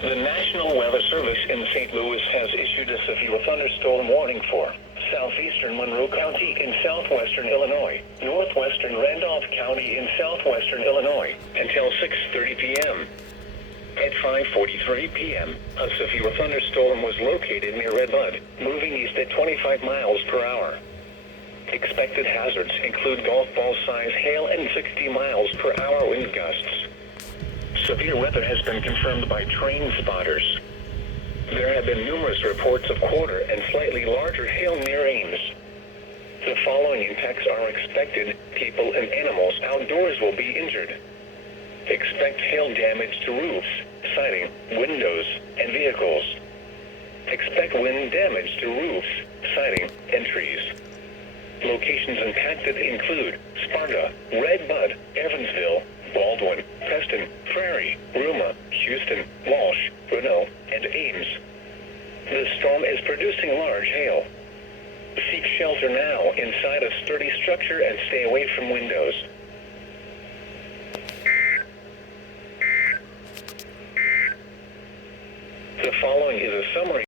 The National Weather Service in St. Louis has issued a severe thunderstorm warning for southeastern Monroe County in southwestern Illinois, northwestern Randolph County in southwestern Illinois, until 6:30 p.m. At 5:43 p.m., a severe thunderstorm was located near Red Bud, moving east at 25 miles per hour. Expected hazards include golf ball size hail and 60 miles per hour wind gusts. Severe weather has been confirmed by train spotters. There have been numerous reports of quarter and slightly larger hail near Ames. The following impacts are expected. People and animals outdoors will be injured. Expect hail damage to roofs, siding, windows, and vehicles. Expect wind damage to roofs, siding, and trees. Locations impacted include Sparta, Red Bud, Evansville, Baldwin, Preston, Prairie, Ruma, Houston, Walsh, Renault, and Ames. The storm is producing large hail. Seek shelter now inside a sturdy structure and stay away from windows. The following is a summary